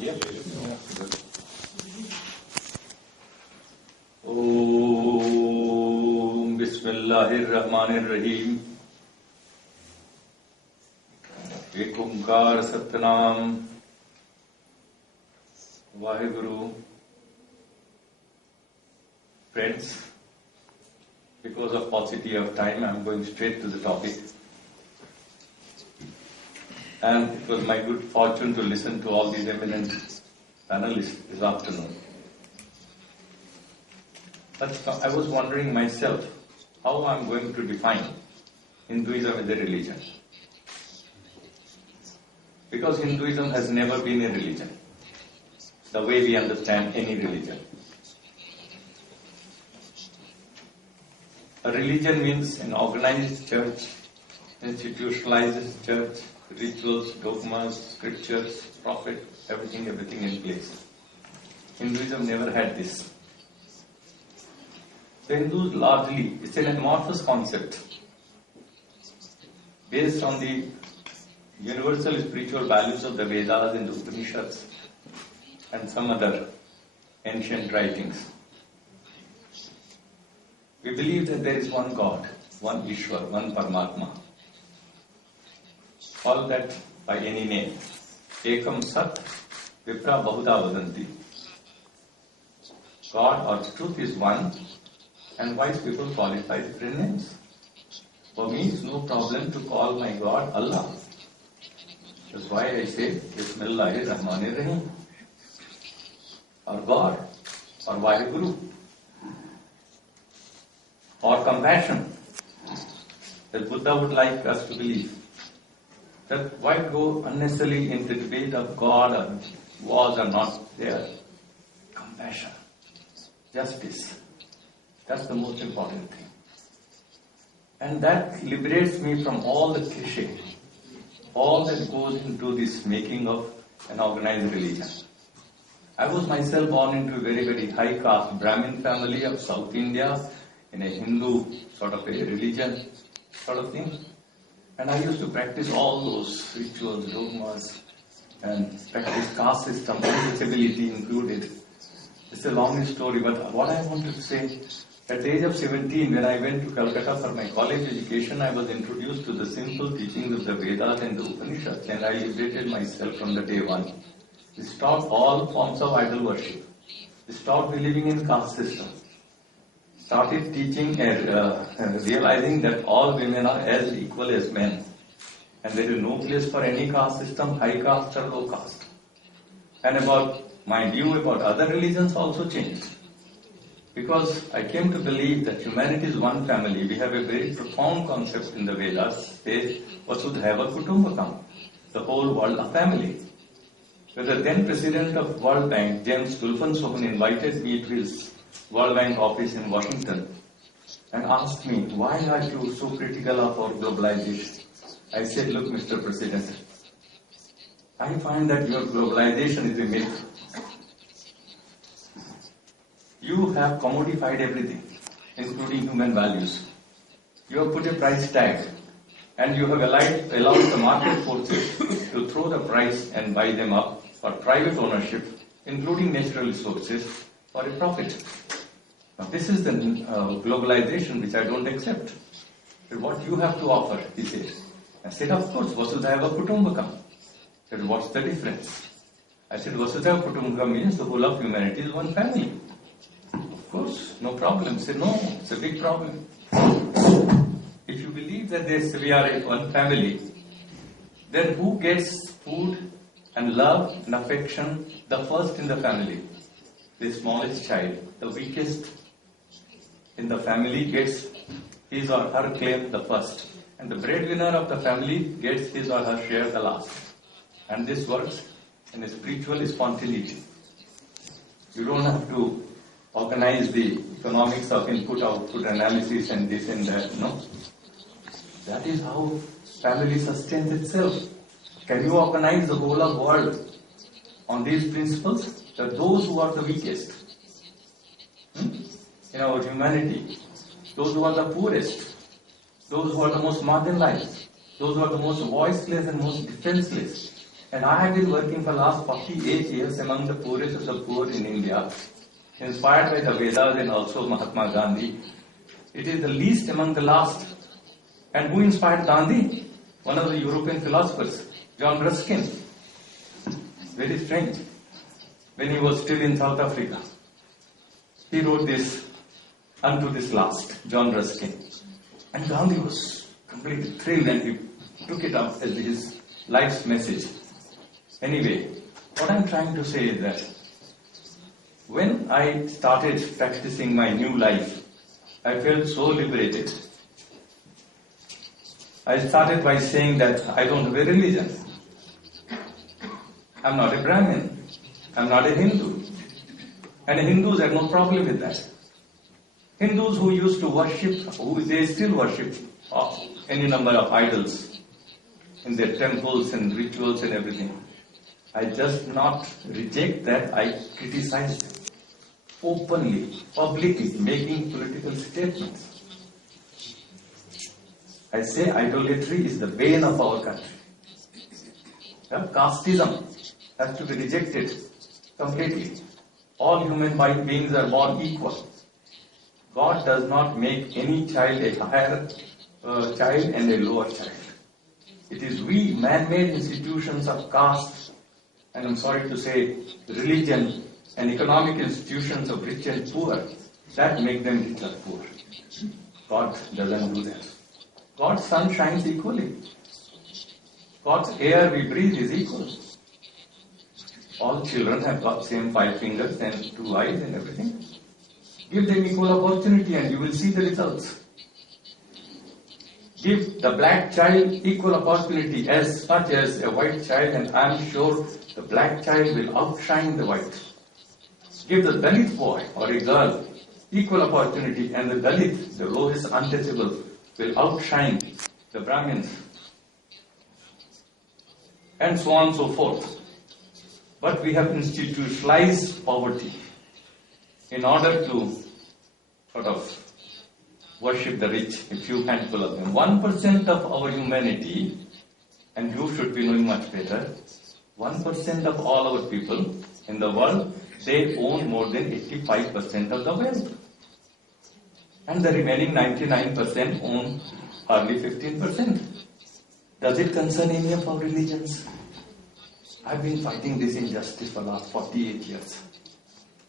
Yep. Om Bismillahirrahmanirrahim. Ek Onkar Satnam Vaheguru. Friends, because of paucity of time, I am going straight to the topic. And it was my good fortune to listen to all these eminent panelists this afternoon. But I was wondering myself how I am going to define Hinduism as a religion. Because Hinduism has never been a religion, the way we understand any religion. A religion means an organized church, institutionalized church, rituals, dogmas, scriptures, prophet, everything in place. Hinduism never had this. The Hindus largely, it's an amorphous concept based on the universal spiritual values of the Vedas and the Upanishads and some other ancient writings. We believe that there is one God, one Ishwar, one Paramatma. Call that by any name. Ekam Sat Vipra Bahuda Vadanti. God or truth is one, and wise people call it by different names. For me, it's no problem to call my God Allah. That's why I say Bismillahirrahmanirrahim. Or God, or Vaheguru, or compassion. That Buddha would like us to believe. That why go unnecessarily into the debate of God or was or not there? Compassion, justice. That's the most important thing. And that liberates me from all the cliché, all that goes into this making of an organized religion. I was myself born into a very, very high caste Brahmin family of South India, in a Hindu sort of a religion sort of thing. And I used to practice all those rituals, dogmas, and practice caste system, untouchability included. It's a long story, but what I wanted to say, at the age of 17, when I went to Calcutta for my college education, I was introduced to the simple teachings of the Vedas and the Upanishads, and I liberated myself from the day one. We stopped all forms of idol worship. We stopped believing in caste system. Started teaching and realizing that all women are as equal as men. And there is no place for any caste system, high caste or low caste. And about my view about other religions also changed. Because I came to believe that humanity is one family. We have a very profound concept in the Vedas, says Vasudhaiva Kutumbakam, the whole world a family. When the then president of World Bank, James Gulfan Sohan, invited me to his World Bank office in Washington and asked me, why are you so critical of our globalization? I said, look, Mr. President, I find that your globalization is a myth. You have commodified everything, including human values. You have put a price tag, and you have allowed the market forces to throw the price and buy them up for private ownership, including natural resources, for a profit. Now, this is the globalization which I don't accept. But what you have to offer, he said. I said, of course, Vasudhaiva Kutumbakam. He said, what's the difference? I said, Vasudhaiva Kutumbakam means the whole of humanity is one family. Of course, no problem. He said, no, it's a big problem. If you believe that we are one family, then who gets food and love and affection the first in the family? The smallest child, the weakest in the family gets his or her claim the first. And the breadwinner of the family gets his or her share the last. And this works in a spiritual spontaneity. You don't have to organize the economics of input-output analysis and this and that, no. That is how family sustains itself. Can you organize the whole of the world on these principles? That those who are the weakest in our humanity, those who are the poorest, those who are the most marginalized, those who are the most voiceless and most defenseless, And I have been working for the last 48 years among the poorest of the poor in India, inspired by the Vedas and also Mahatma Gandhi. It is the least among the last. And who inspired Gandhi? One of the European philosophers, John Ruskin. Very strange. When he was still in South Africa, he wrote this, unto this last, John Ruskin. And Gandhi was completely thrilled and he took it up as his life's message. Anyway, what I'm trying to say is that when I started practicing my new life, I felt so liberated. I started by saying that I don't have a religion. I'm not a Brahmin. I'm not a Hindu. And Hindus have no problem with that. Hindus who used to worship, they still worship any number of idols in their temples and rituals and everything. I just not reject that, I criticize them openly, publicly, making political statements. I say idolatry is the bane of our country. Casteism has to be rejected completely. All human beings are born equal. God does not make any child a higher child and a lower child. It is we, man-made institutions of caste, and I'm sorry to say, religion and economic institutions of rich and poor, that make them rich or poor. God doesn't do that. God's sun shines equally. God's air we breathe is equal. All children have got same 5 fingers and 2 eyes and everything. Give them equal opportunity and you will see the results. Give the black child equal opportunity as much as a white child, and I am sure the black child will outshine the white. Give the Dalit boy or a girl equal opportunity, and the Dalit, the lowest untouchable, will outshine the Brahmins. And so on and so forth. But we have institutionalized poverty in order to sort of worship the rich, a few handful of them. 1% of our humanity, and you should be knowing much better, 1% of all our people in the world, they own more than 85% of the wealth. And the remaining 99% own hardly 15%. Does it concern any of our religions? I've been fighting this injustice for the last 48 years.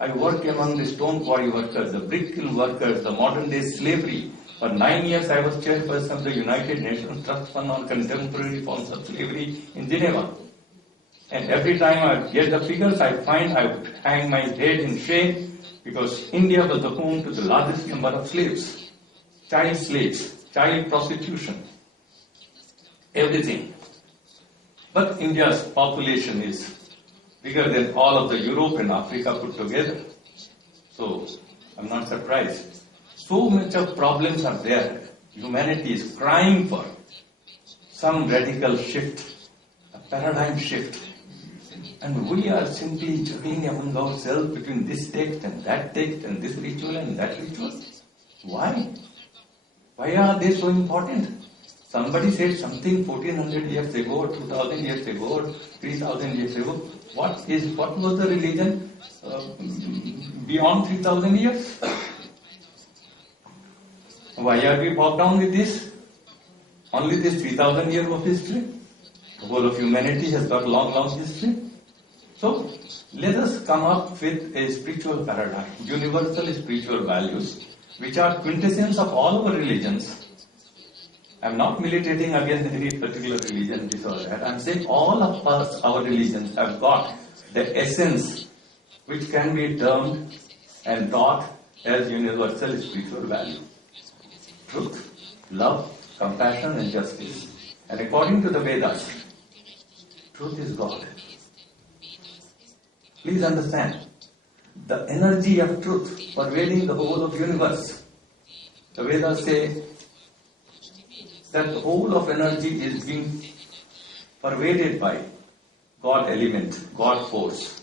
I work among the stone quarry workers, the brick kiln workers, the modern day slavery. For 9 years I was chairperson of the United Nations Trust Fund on Contemporary Forms of Slavery in Geneva. And every time I get the figures, I find I would hang my head in shame, because India was the home to the largest number of slaves, child prostitution, everything. But India's population is bigger than all of the Europe and Africa put together. So I'm not surprised. So much of problems are there. Humanity is crying for some radical shift, a paradigm shift. And we are simply juggling among ourselves between this text and this ritual and that ritual. Why? Why are they so important? Somebody said something 1400 years ago, 2000 years ago, 3000 years ago. What was the religion beyond 3000 years? Why are we bogged down with this? Only this 3000 years of history? The whole of humanity has got long history. So, let us come up with a spiritual paradigm, universal spiritual values, which are quintessence of all our religions. I am not militating against any particular religion, this or that. I am saying all of us, our religions, have got the essence which can be termed and taught as universal spiritual value. Truth, love, compassion and justice. And according to the Vedas, truth is God. Please understand, the energy of truth pervading the whole of universe. The Vedas say that the whole of energy is being pervaded by God element, God force,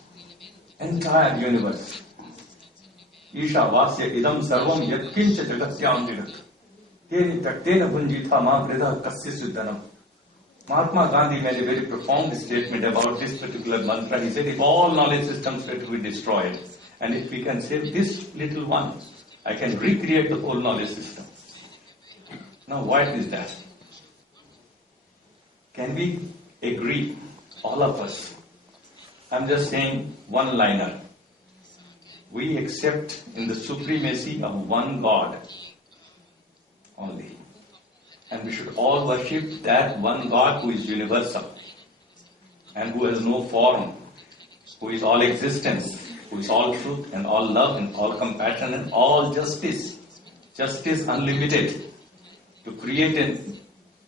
entire universe. Isha vasya idam sarvam yatkincha jagatyam jagat teni taktena bunjitha ma vrida kasya siddhanam. Mahatma Gandhi made a very profound statement about this particular mantra. He said, if all knowledge systems were to be destroyed, and if we can save this little one, I can recreate the whole knowledge system. Now, what is that? Can we agree, all of us? I'm just saying one-liner. We accept in the supremacy of one God only. And we should all worship that one God who is universal and who has no form, who is all existence, who is all truth and all love and all compassion and all justice. Justice unlimited. To create a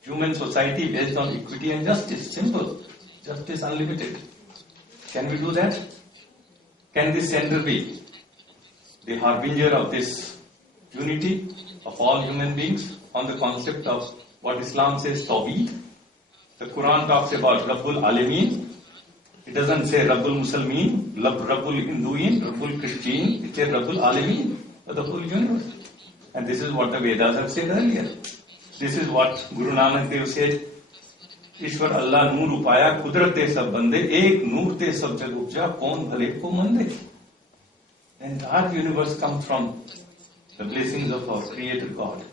human society based on equity and justice. Simple. Justice unlimited. Can we do that? Can this center be the harbinger of this unity of all human beings on the concept of what Islam says, Tawheed? The Quran talks about Rabbul Alameen. It doesn't say Rabbul Muslimin, Rabbul Hinduin, Rabbul Christian. It says Rabbul Alameen, the whole universe. And this is what the Vedas have said earlier. This is what Guru Nanak Dev said. ईश्वर अल्लाह नूर उपाया कुदरते सब बंदे एक नूर ते सब जग उपजा कौन भले को मंदे. The entire universe comes from the blessings of our Creator God.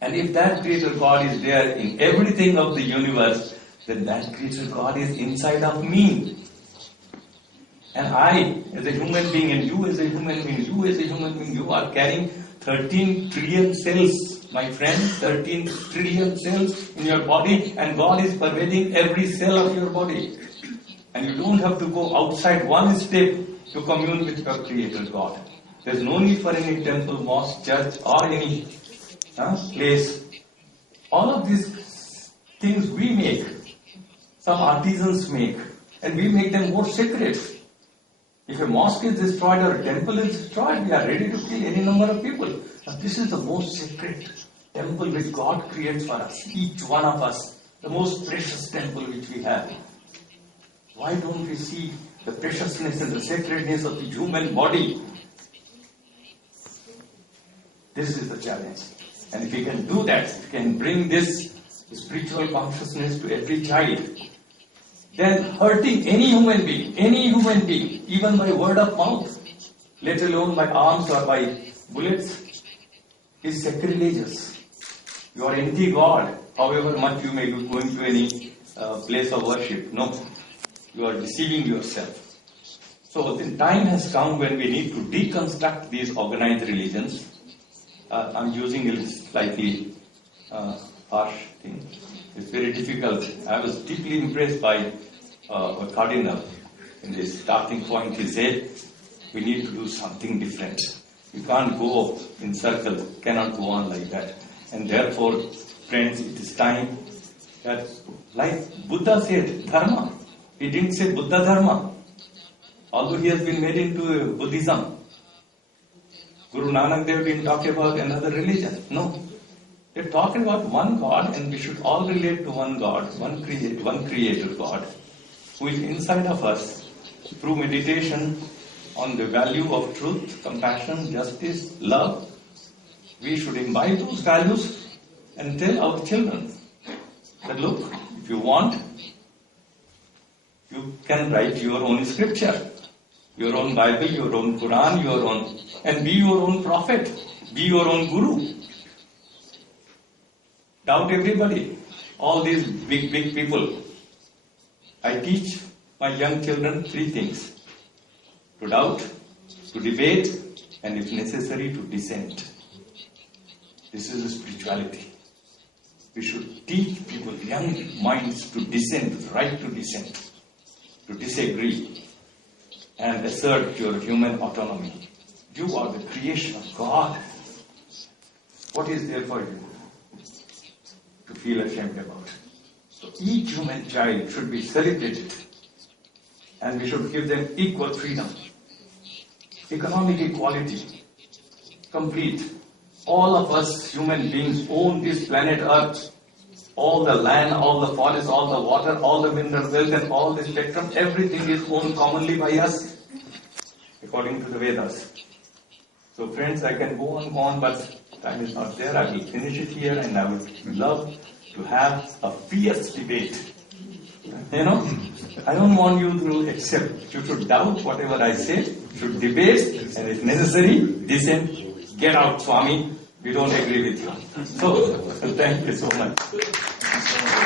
And if that Creator God is there in everything of the universe, then that Creator God is inside of me. And I, as a human being, and you as a human being, you as a human being, you are carrying 13 trillion cells. My friend, 13 trillion cells in your body, and God is pervading every cell of your body. And you don't have to go outside one step to commune with your Creator God. There's no need for any temple, mosque, church, or any place. All of these things we make, some artisans make, and we make them more sacred. If a mosque is destroyed or a temple is destroyed, we are ready to kill any number of people. But this is the most sacred temple which God creates for us, each one of us, the most precious temple which we have. Why don't we see the preciousness and the sacredness of the human body? This is the challenge. And if we can do that, if we can bring this spiritual consciousness to every child, then hurting any human being, even by word of mouth, let alone by arms or by bullets, is sacrilegious. You are anti-God, however much you may be going to any place of worship. No, you are deceiving yourself. So the time has come when we need to deconstruct these organized religions. I'm using a slightly harsh thing. It's very difficult. I was deeply impressed by a cardinal. In the starting point, he said, we need to do something different. You can't go in circle, cannot go on like that. And therefore, friends, it is time that, like Buddha said, Dharma. He didn't say Buddha Dharma, although he has been made into Buddhism. Guru Nanak Dev didn't talk about another religion. No. They're talking about one God, and we should all relate to one God, one Creator God, who is inside of us through meditation on the value of truth, compassion, justice, love. We should imbibe those values and tell our children that, look, if you want, you can write your own scripture, your own Bible, your own Quran, your own, and be your own prophet, be your own guru. Doubt everybody, all these big people. I teach my young children 3 things: to doubt, to debate, and if necessary, to dissent. This is a spirituality. We should teach people, young minds, to dissent, right to dissent, to disagree, and assert your human autonomy. You are the creation of God. What is there for you to feel ashamed about? So each human child should be celebrated, and we should give them equal freedom, economic equality, complete. All of us human beings own this planet Earth. All the land, all the forest, all the water, all the mineral wealth, and all the spectrum, everything is owned commonly by us, according to the Vedas. So friends, I can go on, but time is not there. I will finish it here, and I would love to have a fierce debate. You know, I don't want you to accept. You should doubt whatever I say, should debate, and if necessary, dissent, get out, Swami, we don't agree with you. So, thank you so much.